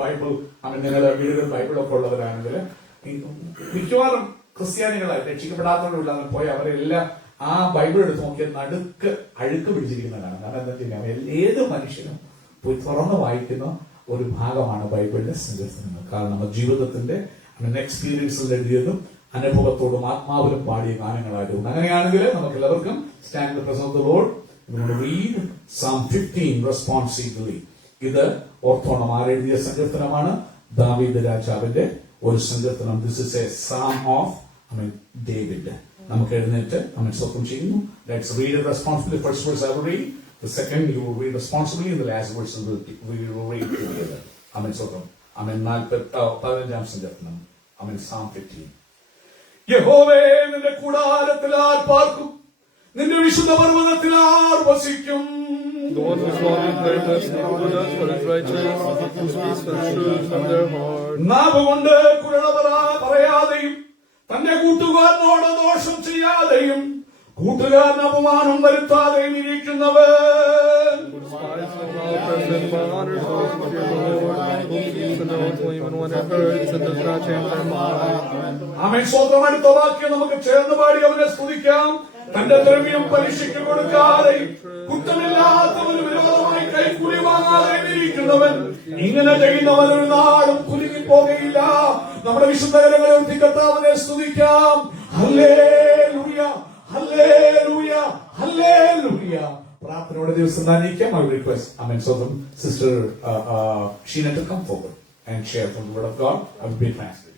Bible നിങ്ങളുടെ വീടുകൾ ബൈബിളൊക്കെ ഉള്ളവരാണെങ്കിൽ മിക്കവാറും ക്രിസ്ത്യാനികളായി രക്ഷിക്കപ്പെടാത്തവരുള്ള പോയി അവരെല്ലാം ആ ബൈബിൾ എടുത്ത് നോക്കിയാൽ നടുക്ക് അഴുക്ക് പിടിച്ചിരിക്കുന്നതാണ്. കാരണം എന്താ വെച്ചാൽ ഏത് മനുഷ്യനും പോയി തുറന്ന് വായിക്കുന്ന ഒരു ഭാഗമാണ് ബൈബിളിലെ സങ്കീർത്തനങ്ങൾ. കാരണം ജീവിതത്തിന്റെ എക്സ്പീരിയൻസിൽ എഴുതിയതും അനുഭവത്തോടും ആത്മാവിലും പാടിയ ഗാനങ്ങളായതുകൊണ്ട്. അങ്ങനെയാണെങ്കിൽ നമുക്ക് എല്ലാവർക്കും stand in the presence of the lord. Read Psalm 15 responsively. ഇത് ഓർത്തോണം ആരെഴുതിയ സങ്കീർത്തനമാണ്? ദാവീദ് രാജാവിന്റെ ഒരു സങ്കീർത്തനം. This is A Psalm of David. നമുക്ക് എഴുന്നേറ്റ് സ്വന്തം ചെയ്യുന്നു. Let's read it responsibly. First verse I will read. The second you will read responsibly. And the last verse we will read together. സ്വന്തം 15 സങ്കീർത്തനം. Psalm 15. യഹോവേ, നിന്റെ കൂടാരത്തിൽ ആർ പാർക്കും? നിന്റെ വിശുദ്ധ പർവ്വതത്തിൽ ആർ വസിക്കും? The one whose law we pray bless the Lord us, for his righteous, who speaks the truth from their heart. നാവുകൊണ്ട് കുഴലപറ പറയാതെയും തന്റെ കൂട്ടുകാരനോട് ദോഷം ചെയ്യാതെയും കൂട്ടുകാരന് അപമാനം വരുത്താതെയും ഇരിക്കുന്നവൻ. സ്വന്തം അടുത്ത വാക്യം നമുക്ക് ചേർന്ന് പാടി അവനെ സ്തുതിക്കാം. തന്റെ ദ്രവ്യം പലിശയ്ക്ക് കൊടുക്കാതെയും കുറ്റമില്ലാത്തവന് വിരോധമായി കൈക്കൂലി വാങ്ങാതെയും ഇരിക്കുന്നവൻ. ഇങ്ങനെ ചെയ്യുന്നവൻ ഒരു നാളും കുലുങ്ങിപ്പോകയില്ല. നമ്മുടെ വിശുദ്ധകരങ്ങളെ ഉയർത്തി കർത്താവിനെ സ്തുതിക്കാം. Hallelujah, hallelujah, hallelujah. പ്രാർത്ഥനയോടെ ദിവസം ധാനിക്കാം. I request സ്വന്തം sister Sheena to come forward and share from the word of God. I will be translating.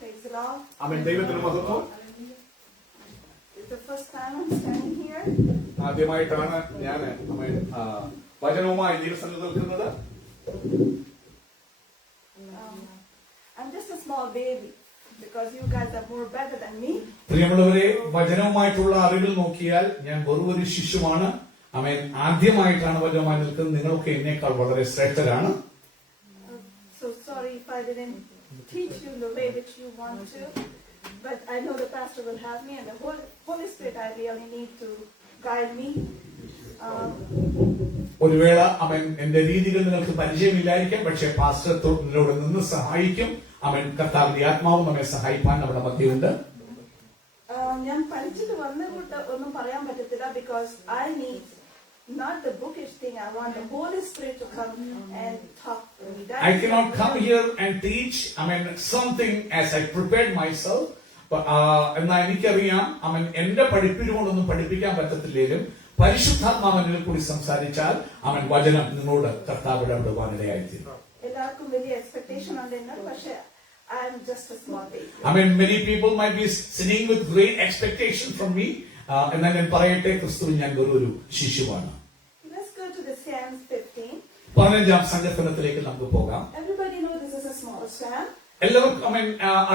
Praise the Lord. ദൈവത്തിന് മഹത്വം. It's the first time I'm standing here. ആദ്യമായിട്ടാണ് ഞാൻ വചനവുമായി ദൈവസന്നിധിയിൽ നിൽക്കുന്നത്. I'm just a small baby because you guys are more better than me. പ്രിയമുള്ളവരെ, വചനവുമായിട്ടുള്ള അറിവിൽ നോക്കിയാൽ ഞാൻ വെറും ഒരു ശിശുവാണ്. ആദ്യമായിട്ടാണ് വചനവുമായി നിൽക്കുന്നത്. നിങ്ങളൊക്കെ എന്നേക്കാൾ വളരെ ശ്രേഷ്ഠരാണ്. So sorry if I didn't teach you the way which you want to, but I know the pastor will help me, and the Holy Spirit I really need to guide me. ഒരു വേള എന്റെ രീതികൾ നിങ്ങൾക്ക് പരിചയമില്ലായിരിക്കാം, പക്ഷെ pastor നിന്നോട് നിന്ന് സഹായിക്കും. കർത്താവിന്റെ ആത്മാവ് നമ്മെ സഹായിക്കാൻ നമ്മുടെ മധ്യമുണ്ട്. ഞാൻ പഠിച്ചിട്ട് വന്ന കൂട്ട് ഒന്നും പറയാൻ പറ്റത്തില്ല, because I need not the bookish thing. I want the Holy Spirit to come and talk to me. I cannot come here and teach something as I prepared myself. എന്നാൽ എനിക്കറിയാം എന്റെ പഠിപ്പിലുകൊണ്ടൊന്നും പഠിപ്പിക്കാൻ പറ്റത്തില്ലേലും പരിശുദ്ധാത്മാവിനെ കൂടി സംസാരിച്ചാൽ വചനം നിങ്ങളോട് കർത്താവ് ഇടപെടുവാനിടയായിത്തീരും. എല്ലാവർക്കും വലിയ എക്സ്പെക്ടേഷൻ ഉണ്ട്, പക്ഷേ I am just a small baby. Many people might be sitting with great expectation from me. എന്നാൽ ഞാൻ പറയട്ടെ, ക്രിസ്തുവിൽ ഞാൻ ഒരു ശിശുവാണ്. Let's go to the Psalm 15. 15 സങ്കീർത്തനത്തിലേക്ക് നമുക്ക് പോകാം. Everybody know this is a small psalm. എല്ലാവർക്കും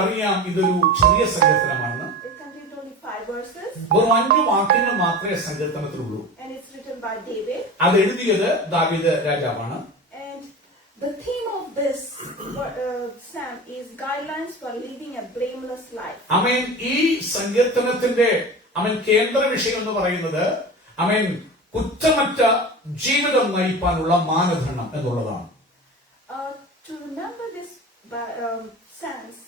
അറിയാം ഇതൊരു ചെറിയ സങ്കീർത്തനമാണെന്ന്. It contains only 5 verses. വെറും 5 വാക്യങ്ങൾ മാത്രമേ സങ്കീർത്തനത്തിലുള്ളൂ. And it's written by David. അത് എഴുതിയത് ദാവീദ് രാജാവാണ്. And the theme of this psalm is guidelines for leading a blameless life. ഈ സങ്കീർത്തനത്തിന്റെ കേന്ദ്ര വിഷയം എന്ന് പറയുന്നത് കുറ്റമറ്റ ജീവിതം നയിക്കാനുള്ള മാനദണ്ഡം എന്നുള്ളതാണ്. To remember this psalms,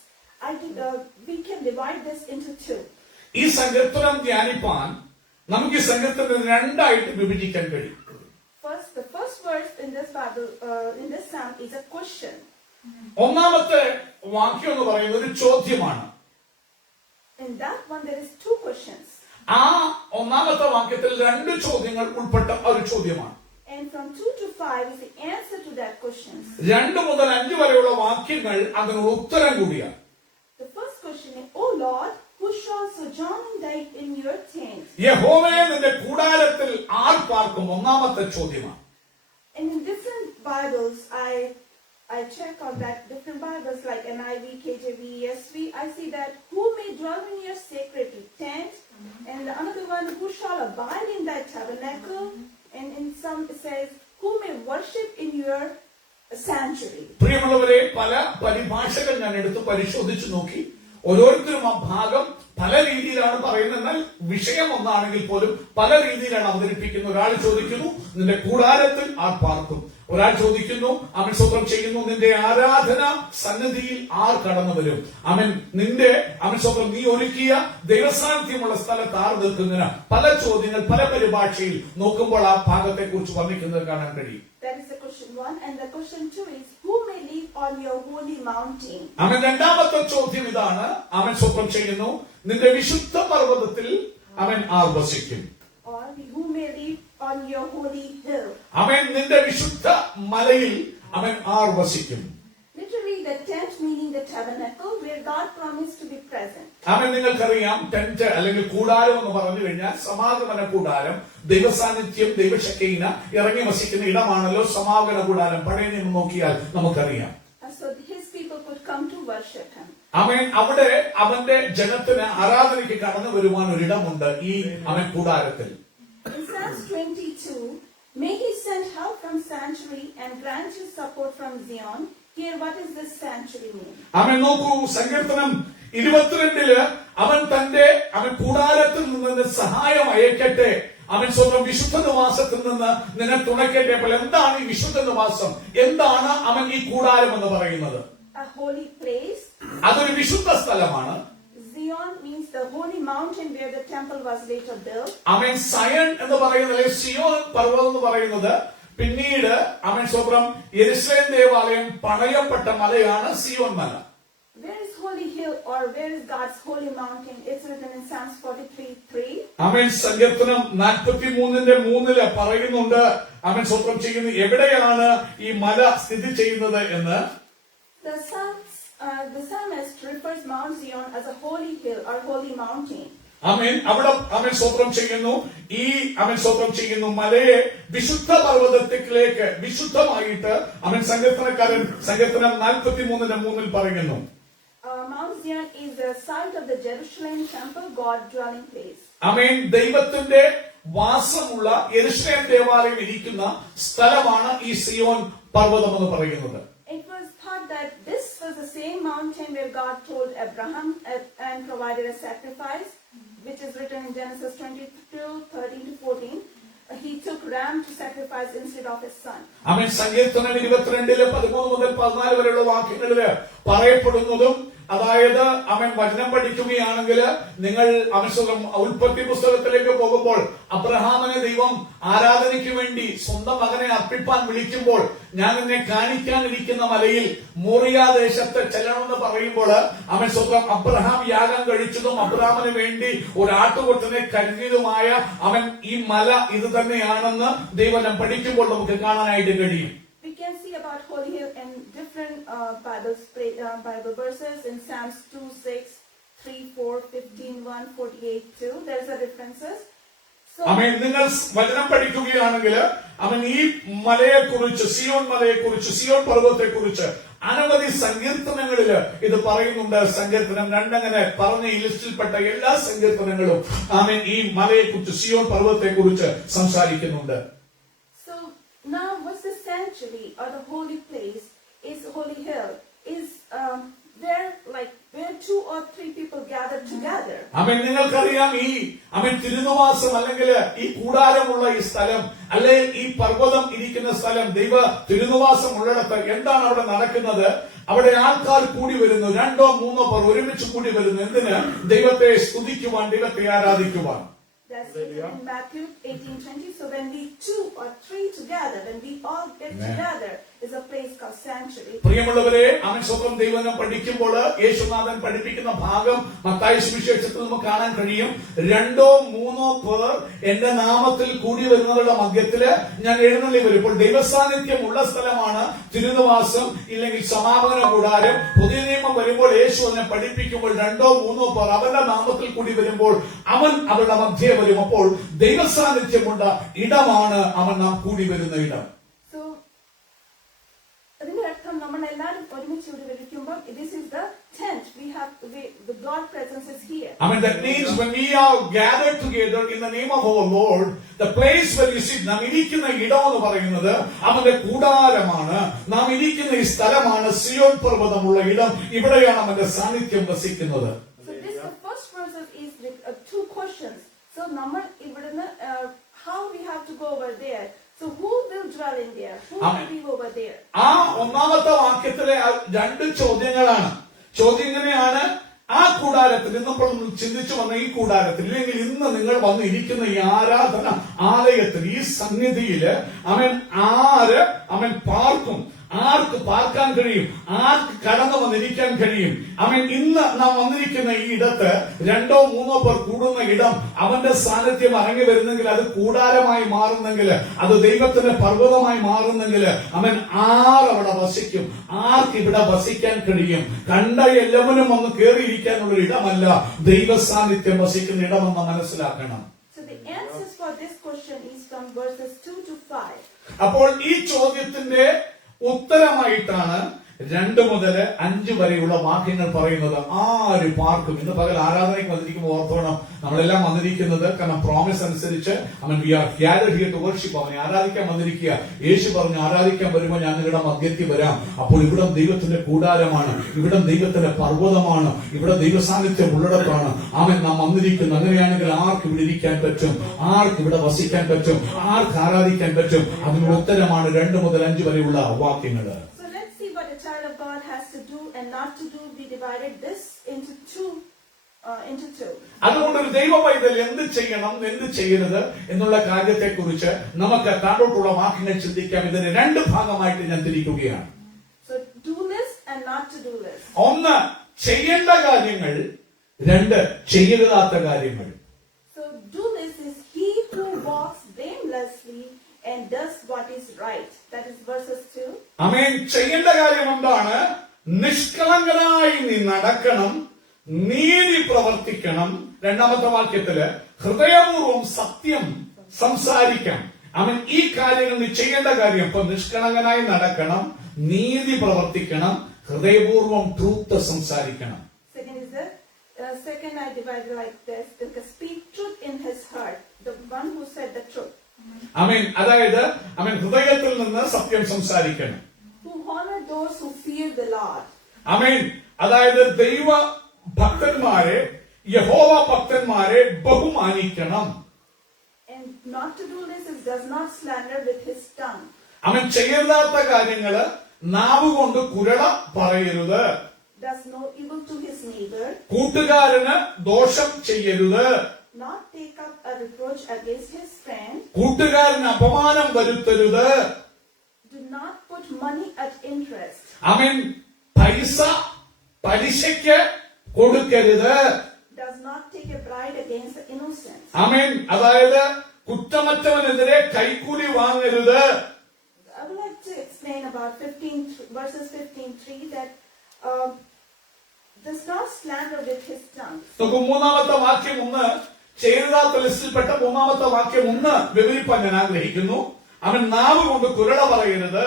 we can divide this into 2. ഈ സങ്കീർത്തനം ധ്യാനിപ്പാൻ നമുക്ക് ഈ സങ്കീർത്തനം രണ്ടായിട്ട് വിഭജിക്കാൻ കഴിയും. The first verse in this Bible, in this psalm, is a question. ഒന്നാമത്തെ വാക്യം എന്ന് പറയുന്നത് ഒരു ചോദ്യമാണ്. In that one there is 2 questions. ആ ഒന്നാമത്തെ വാക്യത്തിൽ 2 ചോദ്യങ്ങൾ ഉൾപ്പെട്ട ഒരു ചോദ്യമാണ്. And from 2 to 5 is the answer to that question. 2 മുതൽ 5 വരെയുള്ള വാക്യങ്ങൾ അതിനുള്ള ഉത്തരം കൂടിയാണ്. The first question is, O Lord, who shall sojourn in your tent? യഹോവേ, നിന്റെ കൂടാരത്തിൽ ആർ പാർക്കും? ഒന്നാമത്തെ ചോദ്യമാണ്. And in different Bibles, I check on that. Different Bibles like NIV, KJV, ESV, I see that who may dwell in your sacred tent, and another one, who shall abide in thy tabernacle, and in some it says, who may worship in your sanctuary. പ്രിയമുള്ളവരെ, പല പരിഭാഷകൾ ഞാൻ എടുത്ത് പരിശോധിച്ചു നോക്കി. ഓരോരുത്തരും ആ ഭാഗം പല രീതിയിലാണ് പറയുന്നത്. എന്നാൽ വിഷയം ഒന്നാണെങ്കിൽ പോലും പല രീതിയിലാണ് അവതരിപ്പിക്കുന്നത്. ഒരാൾ ചോദിക്കുന്നു, നിന്റെ കൂടാരത്തിൽ ആർ പാർക്കും? ഒരാൾ ചോദിക്കുന്നു, അവൻ സ്തോത്രം ചെയ്യുന്നു, നിന്റെ ആരാധന സന്നിധിയിൽ ആർ കടന്നു വരും? അവൻ നിന്റെ അവൻ സ്തോത്രം നീ ഒരുക്കിയ ദൈവസാന്നിധ്യമുള്ള സ്ഥലത്ത് ആർ നിൽക്കുന്നതിന് പല ചോദ്യങ്ങൾ പല പരിഭാഷയിൽ നോക്കുമ്പോൾ ആ ഭാഗത്തെ കുറിച്ച് വർണ്ണിക്കുന്നത് കാണാൻ കഴിയും. That is the question 1. And the question 2 is, who may live on your holy mountain? അവൻ രണ്ടാമത്തെ ചോദ്യം ഇതാണ്. അവൻ സ്തോത്രം ചെയ്യുന്നു, നിന്റെ വിശുദ്ധ പർവ്വതത്തിൽ അവൻ ആർ വസിക്കും? Or who may live on your holy hill? അവൻ നിന്റെ വിശുദ്ധ മലയിൽ അവൻ ആർ വസിക്കും? Literally, the tent meaning the tabernacle where God promised to be present. അവൻ നിങ്ങൾക്കറിയാം, ടെന്റ് അല്ലെങ്കിൽ കൂടാരം എന്ന് പറഞ്ഞു കഴിഞ്ഞാൽ സമാഗമന കൂടാരം, ദൈവസാന്നിധ്യം ദൈവശക്തിന ഇറങ്ങി വസിക്കുന്ന ഇടമാണല്ലോ സമാഗമന കൂടാരം. പഴയ നിയമം നോക്കിയാൽ നമുക്കറിയാം. So his people could come to worship him. അവൻ അവിടെ അവന്റെ ജനത്തിന് ആരാധനയ്ക്ക് കടന്നു വരുവാൻ ഒരിടമുണ്ട് ഈ അവൻ കൂടാരത്തിൽ. In Psalms 22, may he send help from sanctuary and grant you support from Zion. Here, what is this sanctuary mean? അവൻ നോക്കൂ, സങ്കീർത്തനം 22 അവൻ കൂടാരത്തിൽ നിന്ന് സഹായം അയക്കട്ടെ, അവൻ സ്വന്തം വിശുദ്ധ നിവാസത്തിൽ നിന്ന് നിന്നെ തുണയ്ക്കട്ടെ. അപ്പോൾ എന്താണ് ഈ വിശുദ്ധ നിവാസം? എന്താണ് അവൻ ഈ കൂടാരം എന്ന് പറയുന്നത്? A holy place. അതൊരു വിശുദ്ധ സ്ഥലമാണ്. Zion means the holy mountain where the temple was later built. അവൻ സയൺ എന്ന് പറയുന്നത്, സിയോൻ പർവ്വതം എന്ന് പറയുന്നത് പിന്നീട് അവൻ സ്വന്തം യെരുശലേം ദേവാലയം പണയപ്പെട്ട മലയാണ് സിയോൻ മല. Where is holy hill or where is God's holy mountain? It's written in Psalms 43:3. അവൻ സങ്കീർത്തനം 43:3 പറയുന്നുണ്ട്, അവൻ സ്വന്തം ചെയ്യുന്നു എവിടെയാണ് ഈ മല സ്ഥിതി ചെയ്യുന്നത് എന്ന്. The psalmist refers Mount Zion as a holy hill or holy mountain. അവിടെ അവൻ സ്തോത്രം ചെയ്യുന്നു, ഈ അവൻ സ്തോത്രം ചെയ്യുന്നു മലയെ വിശുദ്ധ പർവ്വതത്തിലേക്ക് വിശുദ്ധമായിട്ട് അവൻ സങ്കീർത്തനം 43:3 പറയുന്നു. Mount Zion is the site of the Jerusalem temple, God dwelling place. അവൻ ദൈവത്തിന്റെ വാസമുള്ള യെരുശലേം ദേവാലയം ഇരിക്കുന്ന സ്ഥലമാണ് ഈ സിയോൻ പർവ്വതം എന്ന് പറയുന്നത്. It was thought that this was the same mountain where God told Abraham and provided a sacrifice, which is written in Genesis 22:13-14. He took ram to sacrifice instead of his son. അവൻ സങ്കീർത്തനം 22 13 മുതൽ 14 വരെയുള്ള വാക്യങ്ങളില് പറയപ്പെടുന്നതും, അതായത് അവൻ വചനം പഠിക്കുകയാണെങ്കിൽ നിങ്ങൾ അവൻ ഉൽപ്പത്തി പുസ്തകത്തിലേക്ക് പോകുമ്പോൾ അബ്രഹാമിനെ ദൈവം ആരാധനയ്ക്ക് വേണ്ടി സ്വന്തം മകനെ അർപ്പിപ്പാൻ വിളിക്കുമ്പോൾ, ഞാൻ നിന്നെ കാണിക്കാനിരിക്കുന്ന മലയിൽ മോറിയ ദേശത്ത് ചെല്ലണമെന്ന് പറയുമ്പോൾ അവൻ സ്വന്തം അബ്രഹാം യാഗം കഴിച്ചതും അബ്രഹാമിന് വേണ്ടി ഒരു ആട്ടുകൊറ്റനെ കരുതിയതുമായ അവൻ ഈ മല ഇത് തന്നെയാണെന്ന് ദൈവം പഠിക്കുമ്പോൾ നമുക്ക് കാണാനായിട്ട് കഴിയും. We can see about Holy Hill in different Bible verses in Psalms 2:6, 3:4, 15:1, 48:2. There's a differences. So, നിങ്ങൾ വചനം പഠിക്കുകയാണെങ്കിൽ അവൻ ഈ മലയെക്കുറിച്ച്, സിയോൻ മലയെക്കുറിച്ച്, സിയോൻ പർവ്വതത്തെക്കുറിച്ച് അനവധി സങ്കീർത്തനങ്ങളില് ഇത് പറയുന്നുണ്ട്. സങ്കീർത്തനം 2 അങ്ങനെ പറഞ്ഞ ഈ ലിസ്റ്റിൽപ്പെട്ട എല്ലാ സങ്കീർത്തനങ്ങളും അവൻ ഈ മലയെക്കുറിച്ച്, സിയോൻ പർവ്വതത്തെക്കുറിച്ച് സംസാരിക്കുന്നുണ്ട്. So now, what's the sanctuary or the holy place? Is holy hill is where 2 or 3 people gather together. നിങ്ങൾക്കറിയാം, ഈ തിരുനിവാസം അല്ലെങ്കിൽ ഈ കൂടാരമുള്ള ഈ സ്ഥലം, അല്ലെ ഈ പർവ്വതം ഇരിക്കുന്ന സ്ഥലം, ദൈവ തിരുനിവാസം ഉള്ളിടത്ത് എന്താണ് അവിടെ നടക്കുന്നത്? അവിടെ ആൾക്കാർ കൂടി വരുന്നു, 2 or 3 പേർ ഒരുമിച്ച് കൂടി വരുന്നു. എന്തിന്? ദൈവത്തെ സ്തുതിക്കുവാൻ, ദൈവത്തെ ആരാധിക്കുവാൻ. That's in Matthew 18:20. So when we 2 or 3 together, when we all get together, is a place called sanctuary. പ്രിയമുള്ളവരെ, അവൻ സ്വന്തം ദൈവം പഠിക്കുമ്പോൾ യേശുനാഥൻ പഠിപ്പിക്കുന്ന ഭാഗം മത്തായി സുവിശേഷത്തിൽ നമുക്ക് കാണാൻ കഴിയും. 2 or 3 പേർ എന്റെ നാമത്തിൽ കൂടി വരുന്നവരുടെ മധ്യത്തില് ഞാൻ എഴുന്നള്ളി വരും. ഇപ്പോൾ ദൈവസാന്നിധ്യം ഉള്ള സ്ഥലമാണ് തിരുനിവാസം, ഇല്ലെങ്കിൽ സമാപന കൂടാരം. പുതിയ നിയമം വരുമ്പോൾ യേശു അതിനെ പഠിപ്പിക്കുമ്പോൾ 2 or 3 പേർ അവന്റെ നാമത്തിൽ കൂടി വരുമ്പോൾ അവൻ അവരുടെ മധ്യേ വരും. അപ്പോൾ ദൈവസാന്നിധ്യമുള്ള ഇടമാണ് അവൻ നാം കൂടി വരുന്ന ഇടം. അതിന്റെ അർത്ഥം നമ്മൾ എല്ലാവരും ഒരുമിച്ച് ഇവിടെ വിളിക്കുമ്പോൾ this is the tent. The God presence is here. That means when we are gathered together in the name of our Lord, the place where we sit, നാം ഇരിക്കുന്ന ഇടം എന്ന് പറയുന്നത് അവന്റെ കൂടാരമാണ്. നാം ഇരിക്കുന്ന ഈ സ്ഥലമാണ് സിയോൻ പർവ്വതമുള്ള ഇടം. ഇവിടെയാണ് അവന്റെ സാന്നിധ്യം വസിക്കുന്നത്. So this the first verse questions. So, നമ്മൾ ഇവിടുന്ന് how we have to go over there. So, who will dwell in there? Who will be over there? ആ ഒന്നാമത്തെ വാക്യത്തിലെ ആ രണ്ട് ചോദ്യങ്ങളാണ്. ചോദ്യം ഇങ്ങനെയാണ്, ആ കൂടാരത്തിൽ ഇന്നിപ്പോൾ ചിന്തിച്ചു വന്ന ഈ കൂടാരത്തിൽ, ഇല്ലെങ്കിൽ ഇന്ന് നിങ്ങൾ വന്നിരിക്കുന്ന ഈ ആരാധന ആലയത്തിൽ, ഈ സന്നിധിയില് അവൻ പാർക്കും? ആർക്ക് പാർക്കാൻ കഴിയും? ആർക്ക് കടന്നു വന്നിരിക്കാൻ കഴിയും? ഇന്ന് നാം വന്നിരിക്കുന്ന ഈ ഇടത്ത് 2 or 3 പേർ കൂടുന്ന ഇടം, അവന്റെ സാന്നിധ്യം ഇറങ്ങി വരുന്നെങ്കിൽ, അത് കൂടാരമായി മാറുന്നെങ്കിൽ, അത് ദൈവത്തിന്റെ പർവ്വതമായി മാറുന്നെങ്കിൽ, ആരവിടെ വസിക്കും? ആർക്ക് ഇവിടെ വസിക്കാൻ കഴിയും? കണ്ട എല്ലാവരും വന്ന് കയറിയിരിക്കാനുള്ള ഇടമല്ല ദൈവ സാന്നിധ്യം വസിക്കുന്ന ഇടമെന്ന് മനസ്സിലാക്കണം. So, the answers for this question is from verses 2 to 5. അപ്പോൾ ഈ ചോദ്യത്തിന്റെ ഉത്തരമായിട്ടാണ് 2 മുതൽ 5 വരെയുള്ള വാക്യങ്ങൾ പറയുന്നത്. ആര് പാർക്കും? ഇന്ന് പകൽ ആരാധനയ്ക്ക് വന്നിരിക്കുമ്പോൾ ഓർത്തോണം, നമ്മളെല്ലാം വന്നിരിക്കുന്നത് കാരണം പ്രോമിസ് അനുസരിച്ച് we are gathered here to worship. അവനെ ആരാധിക്കാൻ വന്നിരിക്കുക. യേശു പറഞ്ഞു, ആരാധിക്കാൻ വരുമ്പോൾ ഞാൻ നിങ്ങളുടെ മധ്യത്തിൽ വരാം. അപ്പോൾ ഇവിടം ദൈവത്തിന്റെ കൂടാരമാണ്, ഇവിടം ദൈവത്തിന്റെ പർവ്വതമാണ്, ഇവിടെ ദൈവസാന്നിധ്യം ഉള്ളിടത്താണ് നാം വന്നിരിക്കുന്നത്. അങ്ങനെയാണെങ്കിൽ ആർക്ക് ഇവിടെ ഇരിക്കാൻ പറ്റും? ആർക്ക് ഇവിടെ വസിക്കാൻ പറ്റും? ആർക്ക് ആരാധിക്കാൻ പറ്റും? അതിനുള്ള ഉത്തരമാണ് 2 മുതൽ 5 വരെയുള്ള വാക്യങ്ങൾ. What a child of God has to do and not to do, we divided this into two. അതുകൊണ്ട് ഒരു ദൈവ പൈതൽ എന്ത് ചെയ്യണം, എന്ത് ചെയ്യരുത് എന്നുള്ള കാര്യത്തെ കുറിച്ച് നമുക്ക് താഴോട്ടുള്ള വാക്യങ്ങൾ ചിന്തിക്കാം. ഇതിന് 2 ഭാഗമായിട്ട് ഞാൻ തിരിക്കുകയാണ്. So do this and not to do this. 1 ചെയ്യേണ്ട കാര്യങ്ങൾ, 2 ചെയ്യരുതാത്ത കാര്യങ്ങൾ. So do this is he who walks blamelessly and does what is right. That is verses 2. ചെയ്യേണ്ട കാര്യം എന്താണ്? നിഷ്കളങ്കനായി നീ നടക്കണം, നീതി പ്രവർത്തിക്കണം. 2ാമത്തെ വാക്യത്തില് ഹൃദയപൂർവ്വം സത്യം സംസാരിക്കാം. ഈ കാര്യങ്ങൾ നീ ചെയ്യേണ്ട കാര്യം. ഇപ്പൊ നിഷ്കളങ്കനായി നടക്കണം, നീതി പ്രവർത്തിക്കണം, ഹൃദയപൂർവ്വം ട്രൂത്ത് സംസാരിക്കണം. Second I divided like this: speak truth in his heart, the one who said the truth. അതായത് ഹൃദയത്തിൽ നിന്ന് സത്യം സംസാരിക്കണം. Who honor those who fear the Lord. അതായത് ദൈവ ഭക്തന്മാരെ, യഹോവ ഭക്തന്മാരെ ബഹുമാനിക്കണം. And not to do this is does not slander with his tongue. ചെയ്യരുതാത്ത കാര്യങ്ങള് നാവ് കൊണ്ട് കുരട പറയരുത്. Does no evil to his neighbor. കൂട്ടുകാരന് ദോഷം ചെയ്യരുത്. Not take up a reproach against his friend. കൂട്ടുകാരന് അപമാനം വരുത്തരുത്. Do not put money at interest. പൈസ പലിശയ്ക്ക് കൊടുക്കരുത്. Does not take a bribe against the innocent. അതായത് കുറ്റമറ്റവനെതിരെ കൈക്കൂലി വാങ്ങരുത്. I would like to explain about verses 15:3 that does not slander with his tongue. 3ാമത്തെ വാക്യം ചെയ്യരുതാത്ത ലിസ്റ്റിൽപ്പെട്ട 3ാമത്തെ വാക്യം വിവരിപ്പാൻ ഞാൻ ആഗ്രഹിക്കുന്നു. നാവ് കൊണ്ട് കുരട പറയരുത്.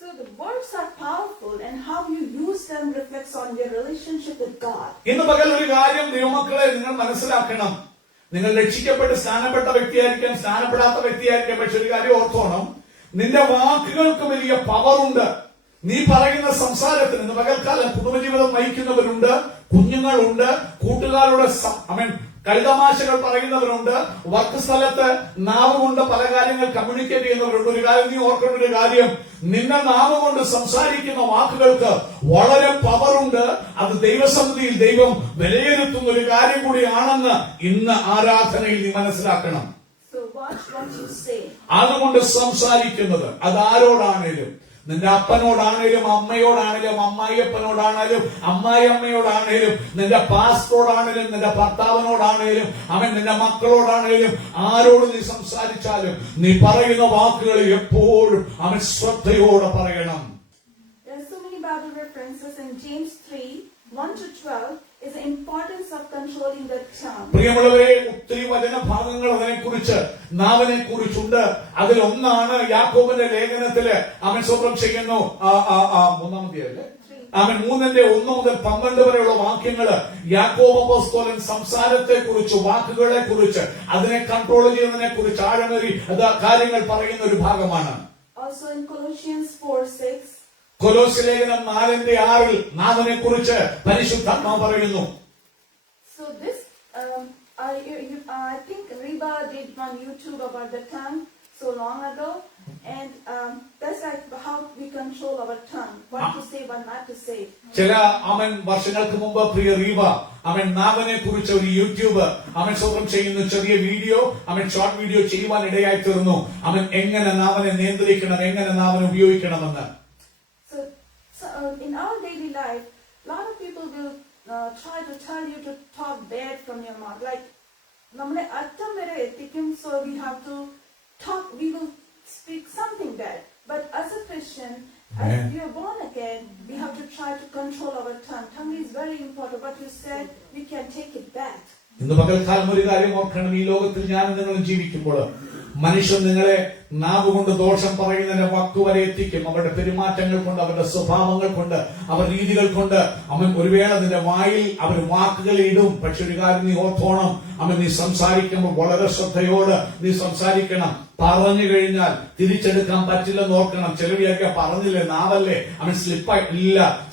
So the words are powerful and how you use them reflects on your relationship with God. ഇന്ന് പകൽ ഒരു കാര്യം ദൈവമക്കളെ നിങ്ങൾ മനസ്സിലാക്കണം. നിങ്ങൾ രക്ഷിക്കപ്പെട്ട് സ്നാനപ്പെട്ട വ്യക്തിയായിരിക്കാം, സ്നാനപ്പെടാത്ത വ്യക്തിയായിരിക്കാം. പക്ഷെ ഒരു കാര്യം ഓർത്തോണം, നിന്റെ വാക്കുകൾക്ക് വലിയ പവറുണ്ട്. നീ പറയുന്ന സംസാരത്തിന് ഇന്ന് പകൽക്കാലം കുടുംബജീവിതം നയിക്കുന്നവരുണ്ട്, കുഞ്ഞുങ്ങളുണ്ട്, കൂട്ടുകാരുടെ കളിതമാശകൾ പറയുന്നവരുണ്ട്, വർക്ക് സ്ഥലത്ത് നാവ് കൊണ്ട് പല കാര്യങ്ങൾ കമ്മ്യൂണിക്കേറ്റ് ചെയ്യുന്നവരുണ്ട്. ഒരു കാര്യം നീ ഓർക്കേണ്ട ഒരു കാര്യം, നിന്നെ നാവ് കൊണ്ട് സംസാരിക്കുന്ന വാക്കുകൾക്ക് വളരെ പവറുണ്ട്. അത് ദൈവസന്നിധിയിൽ ദൈവം വിലയിരുത്തുന്ന ഒരു കാര്യം കൂടിയാണെന്ന് ഇന്ന് ആരാധനയിൽ നീ മനസ്സിലാക്കണം. So watch what you say. അതുകൊണ്ട് സംസാരിക്കുന്നത് അതാരോടാണേലും, നിന്റെ അപ്പനോടാണേലും, അമ്മയോടാണേലും, അമ്മായിയപ്പനോടാണേലും, അമ്മായിയമ്മയോടാണേലും, നിന്റെ പാസ്റ്ററോടാണേലും, നിന്റെ ഭർത്താവിനോടാണേലും, നിന്റെ മക്കളോടാണേലും, ആരോട് നീ സംസാരിച്ചാലും നീ പറയുന്ന വാക്കുകൾ എപ്പോഴും ശ്രദ്ധയോടെ പറയണം. There are so many Bible references in James 3:1-12 is the importance of controlling the tongue. പ്രിയമുള്ളവരെ, ഒത്തിരി വചനഭാഗങ്ങൾ അതിനെക്കുറിച്ച്, നാവിനെ കുറിച്ചുണ്ട്. അതിലൊന്നാണ് യാക്കോബിന്റെ ലേഖനത്തില് സ്വന്തം ചെയ്യുന്നു. 3-ാമത്തെ 3:1 മുതൽ 12 വരെയുള്ള വാക്യങ്ങള് യാക്കോബ് അപ്പോസ്തലൻ സംസാരത്തെ കുറിച്ച്, വാക്കുകളെ കുറിച്ച്, അതിനെ കൺട്രോൾ ചെയ്യുന്നതിനെ കുറിച്ച് ആഴമേറി കാര്യങ്ങൾ പറയുന്ന ഒരു ഭാഗമാണ്. Also in Colossians 4:6. കൊലോസ്യ ലേഖനം 4:6 നാവിനെ കുറിച്ച് പരിശുദ്ധാത്മാവ് പറയുന്നു. So this I think Reba did one YouTube about the tongue so long ago, and that's like how we control our tongue, what to say, what not to say. ചില അവൻ വർഷങ്ങൾക്ക് മുമ്പ് പ്രിയ റീവ അവൻ നാവനെ കുറിച്ച് ഒരു യൂട്യൂബ് അവൻ സ്വന്തം ചെയ്യുന്ന ചെറിയ വീഡിയോ അവൻ ഷോർട്ട് വീഡിയോ ചെയ്യുവാൻ ഇടയായി തീർന്നു. അവൻ എങ്ങനെ നാവനെ നിയന്ത്രിക്കണം, എങ്ങനെ നാവനെ ഉപയോഗിക്കണമെന്ന്. So in our daily life, a lot of people will try to tell you to talk bad from your mouth, like namale attam vare ethikum, so we have to talk, we will speak something bad. But as a Christian, as we are born again, we have to try to control our tongue. Tongue is very important. What you said, we can take it back. ഇന്ന് പകൽക്കാലം ഒരു കാര്യം ഓർക്കണം, ഈ ലോകത്തിൽ ഞാനും നിങ്ങളും ജീവിക്കുമ്പോൾ മനുഷ്യൻ നിങ്ങളെ നാവ് കൊണ്ട് ദോഷം പറയുന്നതിന്റെ വാക്കുവരെ എത്തിക്കും. അവരുടെ പെരുമാറ്റങ്ങൾ കൊണ്ട്, അവരുടെ സ്വഭാവങ്ങൾ കൊണ്ട്, അവരുടെ രീതികൾ കൊണ്ട് അവൻ ഒരു വേള നിന്റെ വായിൽ അവർ വാക്കുകൾ ഇടും. പക്ഷെ ഒരു കാര്യം നീ ഓർത്തോണം, അവൻ നീ സംസാരിക്കുമ്പോൾ വളരെ ശ്രദ്ധയോട് നീ സംസാരിക്കണം. പറഞ്ഞു കഴിഞ്ഞാൽ തിരിച്ചെടുക്കാൻ പറ്റില്ലെന്ന് ഓർക്കണം. ചിലവിയൊക്കെ പറഞ്ഞില്ലേ, നാവല്ലേ, അവൻ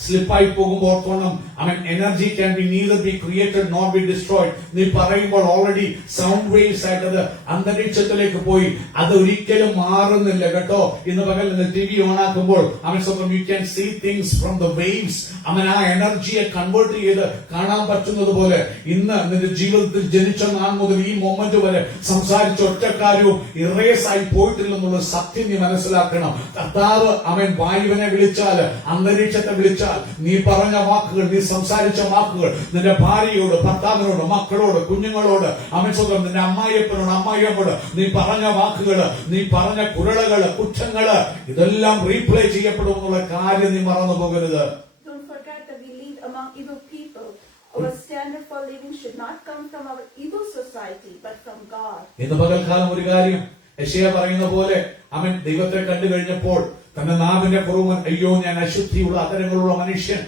സ്ലിപ്പായി പോകുമ്പോൾ ഓർത്തോണം, അവൻ energy can be neither be created nor B destroyed. നീ പറയുമ്പോൾ ഓൾറെഡി സൗണ്ട് വേവ്സ് ആയിട്ടത് അന്തരീക്ഷത്തിലേക്ക് പോയി, അത് ഒരിക്കലും മാറുന്നില്ല കേട്ടോ. ഇന്ന് പകൽ ടി വി ഓൺ ആക്കുമ്പോൾ അവൻ സ്വന്തം you can see things from the waves. അവൻ ആ എനർജിയെ കൺവേർട്ട് ചെയ്ത് കാണാൻ പറ്റുന്നത് പോലെ ഇന്ന് നിന്റെ ജീവിതത്തിൽ ജനിച്ച നാൾ മുതൽ ഈ മൊമെന്റ് വരെ സംസാരിച്ച ഒറ്റ കാര്യവും ഇറേസ് ആയി പോയിട്ടില്ലെന്നുള്ള സത്യം നീ മനസ്സിലാക്കണം. കർത്താവ് അവൻ വായുവിനെ വിളിച്ചാൽ, അന്തരീക്ഷത്തെ വിളിച്ചാൽ, നീ പറഞ്ഞ വാക്കുകൾ, നീ സംസാരിച്ച വാക്കുകൾ നിന്റെ ഭാര്യയോട്, ഭർത്താവിനോട്, മക്കളോട്, കുഞ്ഞുങ്ങളോട്, അവൻ സ്വന്തം നിന്റെ അമ്മായിയപ്പനോട്, അമ്മായിയമ്മോട് നീ പറഞ്ഞ വാക്കുകള്, നീ പറഞ്ഞ കുരളകള്, കുറ്റങ്ങള് ഇതെല്ലാം റീപ്ലേ ചെയ്യപ്പെടും എന്നുള്ള കാര്യം നീ മറന്നു പോകരുത്. Don't forget that we live among evil people. Our standard for living should not come from our evil society, but from God. ഇന്ന് പകൽക്കാലം ഒരു കാര്യം യെശയ്യാ പറയുന്ന പോലെ അവൻ ദൈവത്തെ കണ്ടു കഴിഞ്ഞപ്പോൾ തന്റെ നാവിന്റെ കുറവ്, അയ്യോ ഞാൻ അശുദ്ധിയുള്ള അധരങ്ങളുള്ള മനുഷ്യൻ,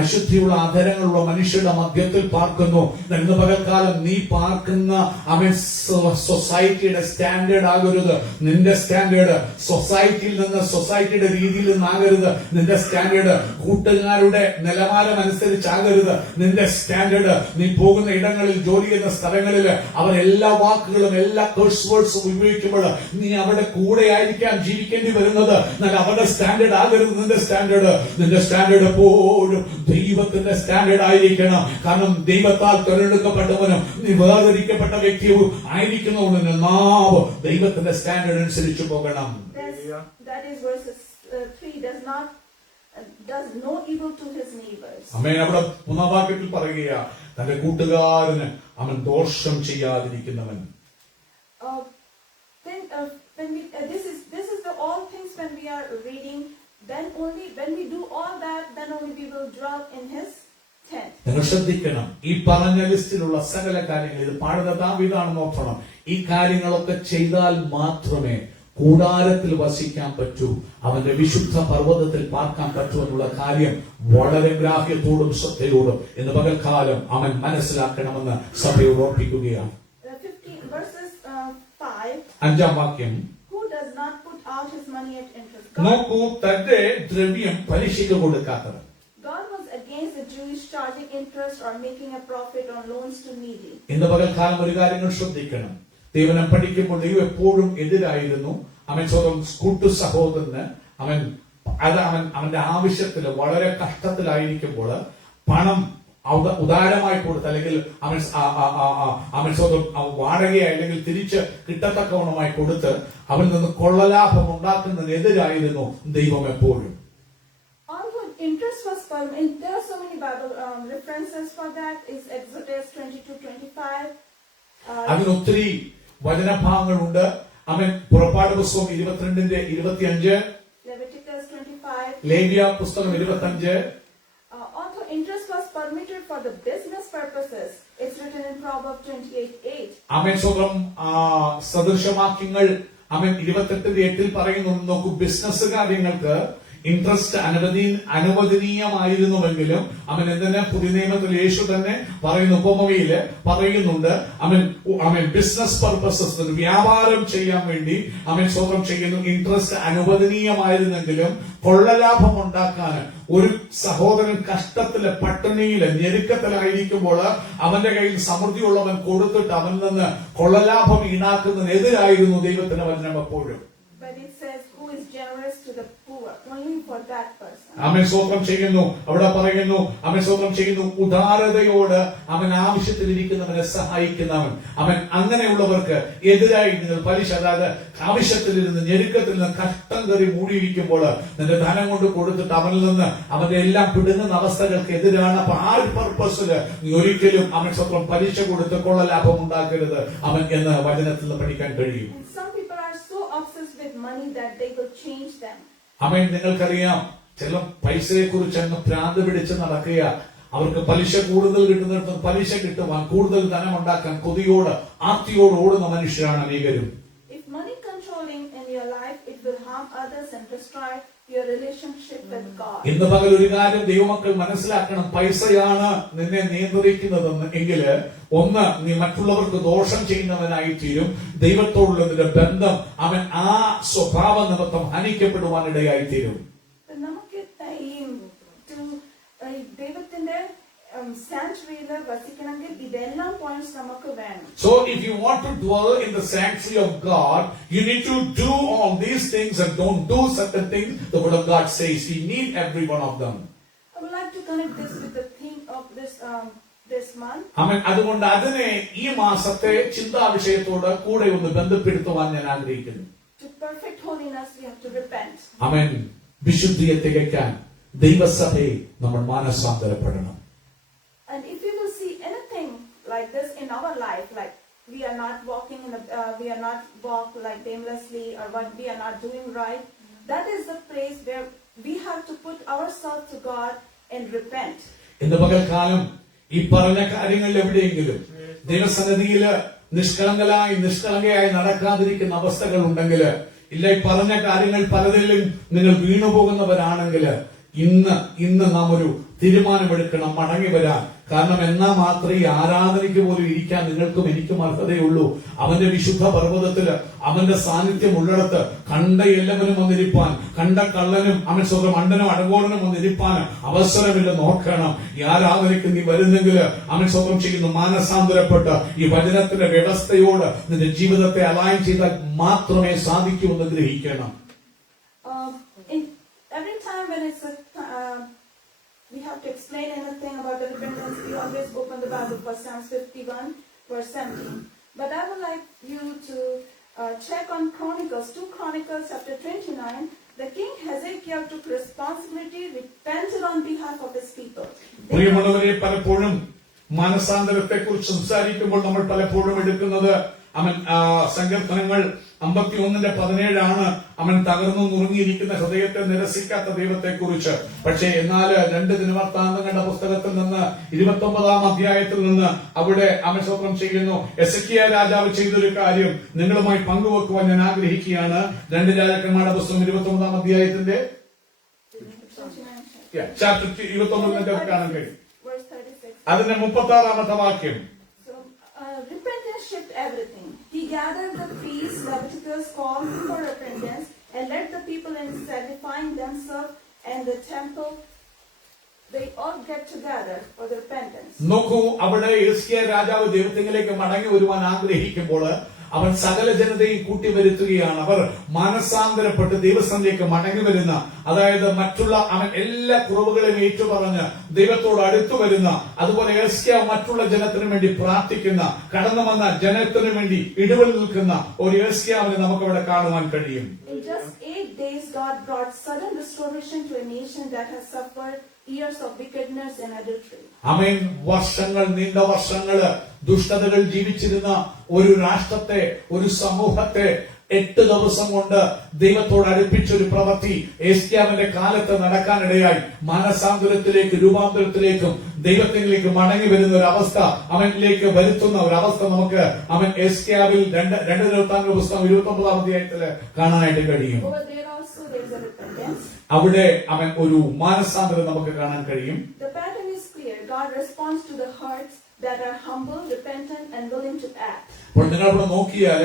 അശുദ്ധിയുള്ള അധരങ്ങളുള്ള മനുഷ്യരുടെ മധ്യത്തിൽ പാർക്കുന്നു. ഇന്ന് പകൽക്കാലം നീ പാർക്കുന്ന അവൻ സൊസൈറ്റിയുടെ സ്റ്റാൻഡേർഡ് ആകരുത്. നിന്റെ സ്റ്റാൻഡേർഡ് സൊസൈറ്റിയിൽ നിന്ന്, സൊസൈറ്റിയുടെ രീതിയിൽ നിന്നാകരുത്. നിന്റെ സ്റ്റാൻഡേർഡ് കൂട്ടുകാരുടെ നിലവാരം അനുസരിച്ചാകരുത്. നിന്റെ സ്റ്റാൻഡേർഡ് നീ പോകുന്ന ഇടങ്ങളിൽ, ജോലി ചെയ്യുന്ന സ്ഥലങ്ങളിൽ അവർ എല്ലാ വാക്കുകളും, എല്ലാ കഴ്സ് വേർഡ്സും ഉപയോഗിക്കുമ്പോൾ നീ അവരുടെ കൂടെ ആയിരിക്കാൻ ജീവിക്കേണ്ടി വരുന്നത്. എന്നാൽ അവരുടെ സ്റ്റാൻഡേർഡ് ആകരുത് നിന്റെ സ്റ്റാൻഡേർഡ്. നിന്റെ സ്റ്റാൻഡേർഡ് എപ്പോഴും ദൈവത്തിന്റെ സ്റ്റാൻഡേർഡ് ആയിരിക്കണം. കാരണം ദൈവത്താൽ തിരഞ്ഞെടുക്കപ്പെട്ടവനും നീ വേർതിരിക്കപ്പെട്ട വ്യക്തിയും ആയിരിക്കുന്നതുകൊണ്ട് നാവ് ദൈവത്തിന്റെ സ്റ്റാൻഡേർഡ് അനുസരിച്ച് പോകണം. That is verses 3 does no evil to his neighbors. അമേൻ. അവിടെ 3-ാം വാക്യത്തിൽ പറയുക, തന്റെ കൂട്ടുകാരന് അവൻ ദോഷം ചെയ്യാതിരിക്കുന്നവൻ. This is the all things when we are reading. Then only when we do all that, then only we will dwell in his tent. നിങ്ങൾ ശ്രദ്ധിക്കണം, ഈ പറഞ്ഞ ലിസ്റ്റിലുള്ള സകല കാര്യങ്ങൾ, ഇത് പാടുന്ന ദാവീദാണെന്ന് ഓർക്കണം. ഈ കാര്യങ്ങളൊക്കെ ചെയ്താൽ മാത്രമേ കൂടാരത്തിൽ വസിക്കാൻ പറ്റൂ, അവന്റെ വിശുദ്ധ പർവ്വതത്തിൽ പാർക്കാൻ പറ്റൂ എന്നുള്ള കാര്യം വളരെ ഗ്രാഹ്യത്തോടും ശ്രദ്ധയോടും ഇന്ന് പകൽക്കാലം അവൻ മനസ്സിലാക്കണമെന്ന് സഭയോട് ഓർപ്പിക്കുകയാണ്. 5-ാം വാക്യം, നോക്കൂ, തന്റെ ദ്രവ്യം പലിശയ്ക്ക് കൊടുക്കാത്തവൻ. God was against the Jewish charging interest or making a profit on loans to needy. ഇന്ന് പകൽക്കാലം ഒരു കാര്യങ്ങൾ ശ്രദ്ധിക്കണം. ദൈവനം പഠിക്കുമ്പോൾ ദൈവം എപ്പോഴും എതിരായിരുന്നു. അവൻ സ്വന്തം കൂട്ടു സഹോദരന് അവന്റെ ആവശ്യത്തിൽ വളരെ കഷ്ടത്തിലായിരിക്കുമ്പോൾ പണം ഉദാരമായി കൊടുത്ത്, അല്ലെങ്കിൽ അവൻ സ്വന്തം വാടകയെ അല്ലെങ്കിൽ തിരിച്ച് കിട്ടത്തക്കവണ്ണമായി കൊടുത്ത് അവൻ നിന്ന് കൊള്ളലാഭം ഉണ്ടാക്കുന്നതിനെതിരായിരുന്നു ദൈവം എപ്പോഴും. Interest was permanent. There are so many Bible references for that. Is Exodus 22:25. അതിനൊത്തിരി വചനഭാഗങ്ങളുണ്ട്. അവൻ പുറപ്പാട് പുസ്തകം 22:25, Leviticus 25. ലേവ്യ പുസ്തകം 25. Also, interest was permitted for the business purposes. It's written in Proverbs 28:8. അവൻ സ്വന്തം സദൃശവാക്യങ്ങൾ അവൻ 28:8 പറയുന്നു. നോക്കൂ, ബിസിനസ് കാര്യങ്ങൾക്ക് ഇൻട്രസ്റ്റ് അനുവദനീയമായിരുന്നുവെങ്കിലും അവൻ എന്തിനാ പുതിയ നിയമത്തിൽ യേശു തന്നെ പറയുന്ന ഉപമയില് പറയുന്നുണ്ട് അവൻ ബിസിനസ് പർപ്പസസ് ഒരു വ്യാപാരം ചെയ്യാൻ വേണ്ടി അവൻ സ്വന്തം ചെയ്യുന്നു. ഇൻട്രസ്റ്റ് അനുവദനീയമായിരുന്നെങ്കിലും കൊള്ളലാഭം ഉണ്ടാക്കാൻ ഒരു സഹോദരൻ കഷ്ടത്തില് പട്ടിണിയില് ഞെരുക്കത്തിലായിരിക്കുമ്പോൾ അവന്റെ കയ്യിൽ സമൃദ്ധിയുള്ളവൻ കൊടുത്തിട്ട് അവനിൽ നിന്ന് കൊള്ളലാഭം ഈടാക്കുന്നതിനെതിരായിരുന്നു ദൈവത്തിന്റെ വചനം എപ്പോഴും. But it says, who is generous to the poor, only for that person. അവൻ സ്വന്തം ചെയ്യുന്നു. അവിടെ പറയുന്നു അവൻ സ്വന്തം ചെയ്യുന്നു ഉദാരതയോട് അവൻ ആവശ്യത്തിലിരിക്കുന്നവനെ സഹായിക്കുന്നവൻ. അവൻ അങ്ങനെയുള്ളവർക്ക് എതിരായി നിങ്ങൾ പലിശ, അതായത് ആവശ്യത്തിലിരുന്ന് ഞെരുക്കത്തിൽ നിന്ന് കഷ്ടം കയറി മൂടിയിരിക്കുമ്പോൾ നിന്റെ ധനം കൊണ്ട് കൊടുത്തിട്ട് അവനിൽ നിന്ന് അവന്റെ എല്ലാം പിടുങ്ങുന്ന അവസ്ഥകൾക്ക് എതിരാണ്. അപ്പൊ ആ ഒരു പർപ്പസില് നീ ഒരിക്കലും അവൻ സ്വന്തം പലിശ കൊടുത്ത് കൊള്ളലാഭം ഉണ്ടാക്കരുത് അവൻ എന്ന് വചനത്തിൽ നിന്ന് പഠിക്കാൻ കഴിയും. And some people are so obsessed with money that they will change them. അവൻ നിങ്ങൾക്കറിയാം ചില പൈസയെ കുറിച്ച് അങ്ങ് ഭ്രാന്ത് പിടിച്ച് നടക്കുക. അവർക്ക് പലിശ കൂടുതൽ കിട്ടുന്നിടത്ത് പലിശ കിട്ടുവാൻ കൂടുതൽ ധനം ഉണ്ടാക്കാൻ കൊതിയോട് ആർത്തിയോട് ഓടുന്ന മനുഷ്യരാണ് അനേകരും. If money controlling in your life, it will harm others and destroy your relationship with God. ഇന്ന് പകൽ ഒരു കാര്യം ദൈവമക്കൾ മനസ്സിലാക്കണം. പൈസയാണ് നിന്നെ നിയന്ത്രിക്കുന്നതെന്ന് എങ്കില് ഒന്ന് നീ മറ്റുള്ളവർക്ക് ദോഷം ചെയ്യുന്നവനായി തീരും. ദൈവത്തോടുള്ള നിന്റെ ബന്ധം അവൻ ആ സ്വഭാവ നിമിത്തം ഹനിക്കപ്പെടുവാനിടയായി തീരും. നമുക്ക് ഈ ദൈവത്തിന്റെ സാങ്ച്വറിയില് വസിക്കണമെങ്കിൽ ഇതെല്ലാം പോയിന്റ്സ് നമുക്ക് വേണം. So if you want to dwell in the sanctuary of God, you need to do all these things and don't do certain things. The word of God says we need every one of them. I would like to connect this with the theme of this month. അവൻ അതുകൊണ്ട് അതിനെ ഈ മാസത്തെ ചിന്താവിഷയത്തോട് കൂടെ ഒന്ന് ബന്ധപ്പെടുത്തുവാൻ ഞാൻ ആഗ്രഹിക്കുന്നു. To perfect holiness, we have to repent. അവൻ വിശുദ്ധിയെ തികയ്ക്കാൻ ദൈവസഭയെ നമ്മൾ മാനസാന്തരപ്പെടണം. And if you will see anything like this in our life, like we are not walking we are not walk like aimlessly, or what we are not doing right, that is the place where we have to put ourselves to God and repent. ഇന്ന് പകൽക്കാലം ഈ പറഞ്ഞ കാര്യങ്ങളിൽ എവിടെയെങ്കിലും ദൈവസന്നിധിയില് നിഷ്കളങ്കയായി നടക്കാതിരിക്കുന്ന അവസ്ഥകൾ ഉണ്ടെങ്കിൽ, ഇല്ല ഈ പറഞ്ഞ കാര്യങ്ങൾ പലതിലും നിങ്ങൾ വീണുപോകുന്നവരാണെങ്കിൽ ഇന്ന് നാം ഒരു തീരുമാനമെടുക്കണം, മടങ്ങി വരാൻ. കാരണം എന്നാ മാത്രമേ ഈ ആരാധനയ്ക്ക് പോലും ഇരിക്കാൻ നിങ്ങൾക്കും എനിക്കും അർഹതയുള്ളൂ. അവന്റെ വിശുദ്ധ പർവ്വതത്തില് അവന്റെ സാന്നിധ്യം ഉള്ളിടത്ത് കണ്ട എല്ലാവരും വന്നിരിപ്പാൻ, കണ്ട കള്ളനും അവൻ സ്വന്തം അണ്ടനും അടങ്കോടനും വന്നിരിപ്പാൻ അവസരമില്ല. നോക്കണം, ഈ ആരാധനയ്ക്ക് നീ വരുന്നെങ്കിൽ അവൻ സ്വന്തം ചെയ്യുന്നു മാനസാന്തരപ്പെട്ട് ഈ വചനത്തിന്റെ വ്യവസ്ഥയോട് നിന്റെ ജീവിതത്തെ അലൈൻ ചെയ്താൽ മാത്രമേ സാധിക്കൂ എന്ന് ഗ്രഹിക്കണം. Every time when it's we have to explain anything about the repentance, we always open the Bible for Psalms 51 verse 17. But I would like you to check on Chronicles, 2 Chronicles chapter 29. The king Hezekiah took responsibility, repented on behalf of his people. പ്രിയമുള്ളവരെ, പലപ്പോഴും മാനസാന്തരത്തെ കുറിച്ച് സംസാരിക്കുമ്പോൾ നമ്മൾ പലപ്പോഴും എടുക്കുന്നത് സങ്കീർത്തനങ്ങൾ 51:17 അവൻ തകർന്നു നുറുങ്ങിയിരിക്കുന്ന ഹൃദയത്തെ നിരസിക്കാത്ത ദൈവത്തെ കുറിച്ച്. പക്ഷേ എന്നാൽ 2 ദിനവൃത്താന്തങ്ങളുടെ പുസ്തകത്തിൽ നിന്ന് 29 അധ്യായത്തിൽ നിന്ന് അവിടെ അവൻ സ്വപ്നം ചെയ്യുന്നു. എസെക്കിയാ രാജാവ് ചെയ്തൊരു കാര്യം നിങ്ങളുമായി പങ്കുവെക്കുവാൻ ഞാൻ ആഗ്രഹിക്കുകയാണ്. 2 രാജാക്കന്മാരുടെ പുസ്തകം 29 അധ്യായത്തിന്റെ ചാപ്റ്റർ 29 കാണാൻ കഴിയും. അതിന്റെ 36 വാക്യം. Repentance shifted everything. He gathered the priests, Leviticus, called for repentance, and led the people in sanctifying themselves and the temple. They all get together for the repentance. നോക്കൂ, അവിടെ ഹിസ്കിയാ രാജാവ് ദൈവത്തിലേക്ക് മടങ്ങി വരുവാൻ ആഗ്രഹിക്കുമ്പോൾ അവൻ സകല ജനതയും കൂട്ടിവരുത്തുകയാണ്. അവർ മാനസാന്തരപ്പെട്ട് ദൈവസന്നിധിയിലേക്ക് മടങ്ങി വരുന്ന, അതായത് മറ്റുള്ള അവൻ എല്ലാ കുറവുകളെയും ഏറ്റുപറഞ്ഞ് ദൈവത്തോട് അടുത്തു വരുന്ന, അതുപോലെ ഹിസ്കിയാ മറ്റുള്ള ജനത്തിനു വേണ്ടി പ്രാർത്ഥിക്കുന്ന, കടന്നു വന്ന ജനത്തിനു വേണ്ടി ഇടിവിൽ നിൽക്കുന്ന ഒരു ഹിസ്കിയാവിനെ നമുക്കവിടെ കാണുവാൻ കഴിയും. In just 8 days, God brought sudden restoration to a nation that has suffered years of wickedness and adultery. ആമേൻ. നീണ്ട വർഷങ്ങള് ദുഷ്ടതകൾ ജീവിച്ചിരുന്ന ഒരു രാഷ്ട്രത്തെ, ഒരു സമൂഹത്തെ 8 ദിവസം കൊണ്ട് ദൈവത്തോട് അടുപ്പിച്ചൊരു പ്രവൃത്തി ഹിസ്കിയാവിന്റെ കാലത്ത് നടക്കാനിടയായി. മാനസാന്തരത്തിലേക്ക്, രൂപാന്തരത്തിലേക്കും ദൈവത്തിലേക്ക് മടങ്ങി വരുന്ന ഒരു അവസ്ഥ അവനിലേക്ക് വരുത്തുന്ന ഒരു അവസ്ഥ നമുക്ക് അവൻ ഹിസ്കിയാവിൽ 2 പുസ്തകം 29 അധ്യായത്തില് കാണാനായിട്ട് കഴിയും. Over there also there is a repentance. അവിടെ അവൻ ഒരു മാനസാന്തരം നമുക്ക് കാണാൻ കഴിയും. The pattern is clear. God responds to the hearts that are humble, repentant, and willing to act. അപ്പോൾ നിങ്ങൾ അവിടെ നോക്കിയാൽ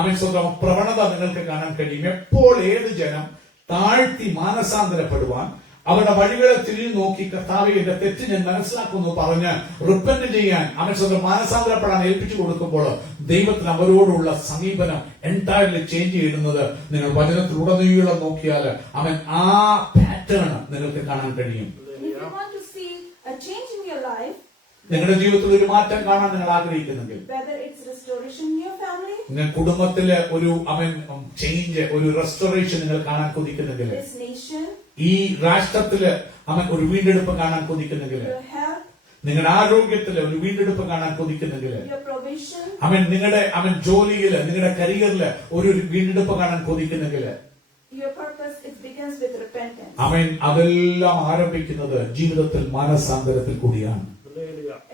അവൻ സ്വന്തം പ്രവണത നിങ്ങൾക്ക് കാണാൻ കഴിയും. എപ്പോൾ ഏത് ജനം താഴ്ത്തി മാനസാന്തരപ്പെടുവാൻ അവരുടെ വഴികളെ തിരിഞ്ഞു നോക്കി കർത്താവേ എന്റെ തെറ്റ് ഞാൻ മനസ്സിലാക്കുന്നു പറഞ്ഞ് റിപ്പന്റ് ചെയ്യാൻ അവൻ സ്വന്തം മാനസാന്തരപ്പെടാൻ ഏൽപ്പിച്ചു കൊടുക്കുമ്പോൾ ദൈവത്തിന് അവരോടുള്ള സമീപനം എൻറ്റയർലി ചേഞ്ച് ചെയ്യുന്നത് നിങ്ങൾ വചനത്തിലുടനീളം നോക്കിയാൽ അവൻ ആ പാറ്റേൺ നിങ്ങൾക്ക് കാണാൻ കഴിയും. If you want to see a change in your life, നിങ്ങളുടെ ജീവിതത്തിൽ ഒരു മാറ്റം കാണാൻ നിങ്ങൾ ആഗ്രഹിക്കുന്നെങ്കിൽ, whether it's restoration in your family, നിങ്ങൾ കുടുംബത്തിലെ ഒരു അവൻ ചേഞ്ച്, ഒരു റെസ്റ്റോറേഷൻ നിങ്ങൾ കാണാൻ കൊതിക്കുന്നെങ്കിൽ, this nation, ഈ രാഷ്ട്രത്തില് അവൻ ഒരു വീണ്ടെടുപ്പ് കാണാൻ കൊതിക്കുന്നെങ്കിൽ, your health, നിങ്ങളുടെ ആരോഗ്യത്തില് ഒരു വീണ്ടെടുപ്പ് കാണാൻ കൊതിക്കുന്നെങ്കിൽ, your provision, അവൻ ജോലിയില് നിങ്ങളുടെ കരിയറില് ഒരു വീണ്ടെടുപ്പ് കാണാൻ കൊതിക്കുന്നെങ്കിൽ, your purpose, it begins with repentance. അതെല്ലാം ആരംഭിക്കുന്നത് ജീവിതത്തിൽ മാനസാന്തരത്തിൽ കൂടിയാണ്.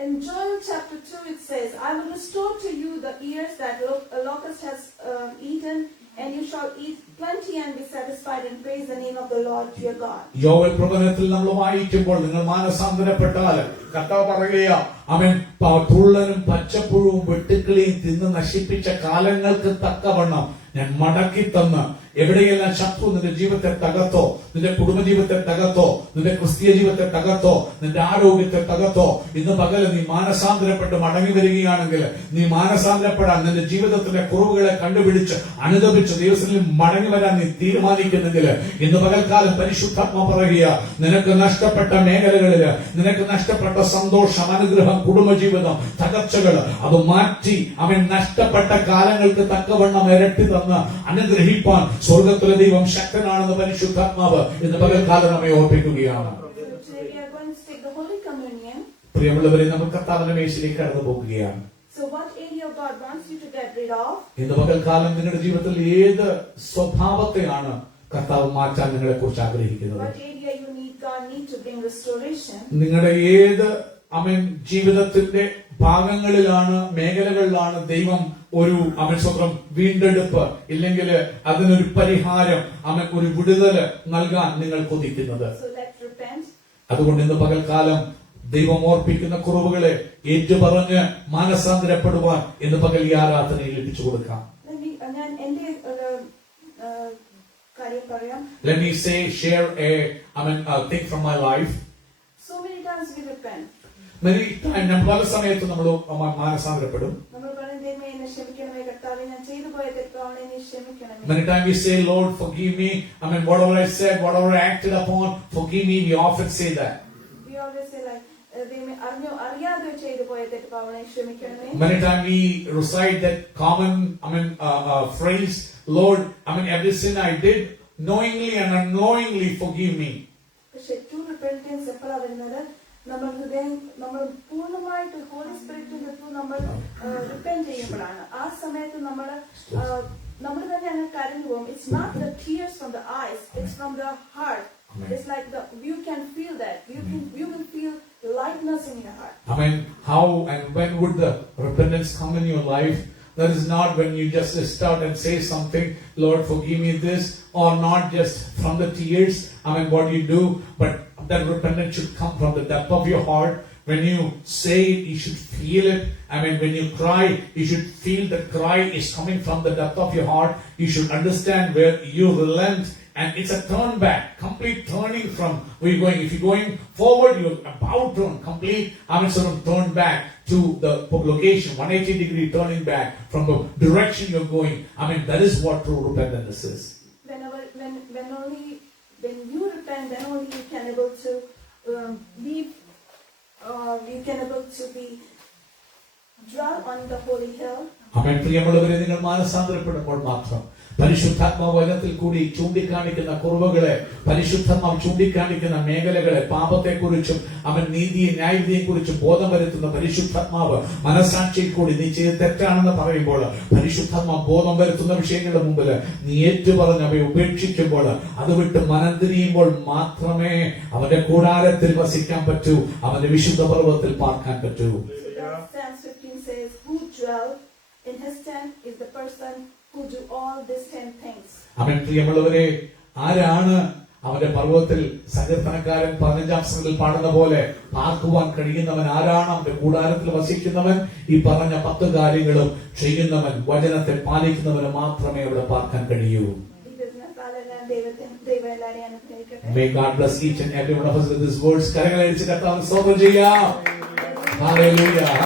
In Joel chapter 2 it says, I will restore to you the years that a locust has eaten, and you shall eat plenty and be satisfied, and praise the name of the Lord your God. യോവേൽ പ്രവചനത്തിൽ നമ്മൾ വായിക്കുമ്പോൾ നിങ്ങൾ മാനസാന്തരപ്പെട്ടാൽ കർത്താവ് പറയുക അവൻ തുള്ളനും പച്ചപ്പുഴവും വെട്ടുക്കിളിയും തിന്ന് നശിപ്പിച്ച കാലങ്ങൾക്ക് തക്കവണ്ണം ഞാൻ മടക്കി തന്ന് എവിടെയെല്ലാം ശത്രു നിന്റെ ജീവിതത്തെ തകർത്തോ, നിന്റെ കുടുംബജീവിതത്തെ തകർത്തോ, നിന്റെ ക്രിസ്തീയ ജീവിതത്തെ തകർത്തോ, നിന്റെ ആരോഗ്യത്തെ തകർത്തോ, ഇന്ന് പകല് നീ മാനസാന്തരപ്പെട്ട് മടങ്ങി വരികയാണെങ്കിൽ, നീ മാനസാന്തരപ്പെടാൻ നിന്റെ ജീവിതത്തിന്റെ കുറവുകളെ കണ്ടുപിടിച്ച് അനുദപിച്ച് ദൈവത്തിൽ മടങ്ങി വരാൻ നീ തീരുമാനിക്കുന്നെങ്കിൽ, ഇന്ന് പകൽക്കാലം പരിശുദ്ധാത്മ പറയുക നിനക്ക് നഷ്ടപ്പെട്ട മേഖലകളില്, നിനക്ക് നഷ്ടപ്പെട്ട സന്തോഷം, അനുഗ്രഹം, കുടുംബജീവിതം, തകർച്ചകൾ അത് മാറ്റി അവൻ നഷ്ടപ്പെട്ട കാലങ്ങൾക്ക് തക്കവണ്ണം ഇരട്ടി തന്ന് അനുഗ്രഹിപ്പാൻ സ്വർഗത്തിലെ ദൈവം ശക്തനാണെന്ന് പരിശുദ്ധാത്മാവ് ഇന്ന് പകൽക്കാലം നമ്മെ ഓർപ്പിക്കുകയാണ്. So today we are going to take the Holy Communion. പ്രിയമുള്ളവരെ, നമ്മൾ കർത്താവിന്റെ മേശയിലേക്ക് കടന്നു പോകുകയാണ്. So what area God wants you to get rid of? ഇന്ന് പകൽക്കാലം നിങ്ങളുടെ ജീവിതത്തിൽ ഏത് സ്വഭാവത്തെയാണ് കർത്താവ് മാറ്റാൻ നിങ്ങളെ കുറിച്ച് ആഗ്രഹിക്കുന്നത്? What area God need to bring restoration? നിങ്ങളുടെ ഏത് ജീവിതത്തിന്റെ ഭാഗങ്ങളിലാണ്, മേഖലകളിലാണ് ദൈവം ഒരു സ്വന്തം വീണ്ടെടുപ്പ് ഇല്ലെങ്കിൽ അതിനൊരു പരിഹാരം, ഒരു വിടുതൽ നൽകാൻ നിങ്ങൾ കൊതിക്കുന്നത്? So let's repent. അതുകൊണ്ട് ഇന്ന് പകൽക്കാലം ദൈവം ഓർപ്പിക്കുന്ന കുറവുകളെ ഏറ്റുപറഞ്ഞ് മാനസാന്തരപ്പെടുവാൻ ഇന്ന് പകൽ ഈ ആരാധനയിൽ എത്തിച്ചു കൊടുക്കാം. Let me share a thing from my life. So many times we repent. Many times, പല സമയത്തും നമ്മൾ മാനസാന്തരപ്പെടും. Many times we say, Lord, forgive me. Whatever I said, whatever I acted upon, forgive me. We often say that. We always say like, many times we recite that common, phrase, Lord, every sin I did, knowingly and unknowingly, forgive me. True repentance നമ്മൾ പൂർണ്ണമായിട്ട് holy സ്പിരിറ്റിന്റെ through നമ്മൾ repent ചെയ്യുമ്പോഴാണ് ആ സമയത്ത് നമ്മൾ തന്നെ അങ്ങ് കരഞ്ഞു പോകും. It's not the tears from the eyes, it's from the heart. It's like you can feel that. You will feel lightness in your heart. How and when would the repentance come in your life? That is not when you just start and say something, Lord, forgive me this, or not just from the tears. What you do, but that repentance should come from the depth of your heart. When you say it, you should feel it. When you cry, you should feel that cry is coming from the depth of your heart. You should understand where you relent. And it's a turn back, complete turning from where you're going. If you're going forward, you're about to complete, sort of turn back to the location, 180-degree turning back from the direction you're going. That is what true repentance is. When you repent, then only you can able to be dwell on the holy hill. പ്രിയമുള്ളവരെ, നിങ്ങൾ മാനസാന്തരപ്പെടുമ്പോൾ മാത്രം പരിശുദ്ധാത്മാവ് വചനത്തിൽ കൂടി ചൂണ്ടിക്കാണിക്കുന്ന കുറവുകളെ, പരിശുദ്ധാത്മാവ് ചൂണ്ടിക്കാണിക്കുന്ന മേഖലകളെ, പാപത്തെക്കുറിച്ചും നീതിയെ ന്യായവിധിയെ കുറിച്ചും ബോധം വരുത്തുന്ന പരിശുദ്ധാത്മാവ് മനസാക്ഷിയിൽ കൂടി നീ ചെയ്ത് തെറ്റാണെന്ന് പറയുമ്പോൾ പരിശുദ്ധാത്മാവ് ബോധം വരുത്തുന്ന വിഷയങ്ങളുടെ മുമ്പിൽ നീ ഏറ്റുപറഞ്ഞ് അവയെ ഉപേക്ഷിക്കുമ്പോൾ, അത് വിട്ട് മനം തിരിയുമ്പോൾ മാത്രമേ അവന്റെ കൂടാരത്തിൽ വസിക്കാൻ പറ്റൂ, അവന്റെ വിശുദ്ധ പർവ്വതത്തിൽ പാർക്കാൻ പറ്റൂ. Psalm 15 says, who dwell in his tent is the person who do all these 10 things. പ്രിയമുള്ളവരെ, ആരാണ് അവന്റെ പർവ്വതത്തിൽ സങ്കീർത്തനക്കാരൻ 15-ാം സംഘത്തിൽ പാടുന്ന പോലെ പാർക്കുവാൻ കഴിയുന്നവൻ ആരാണ്? അവന്റെ കൂടാരത്തിൽ വസിക്കുന്നവൻ, ഈ പറഞ്ഞ 10 കാര്യങ്ങളും ചെയ്യുന്നവൻ, വചനത്തെ പാലിക്കുന്നവന് മാത്രമേ അവിടെ പാർക്കാൻ കഴിയൂ. May God bless each and every one of us with these words. കരങ്ങളടിച്ച് കർത്താവിന് സ്തോത്രം ചെയ്യാം. Hallelujah.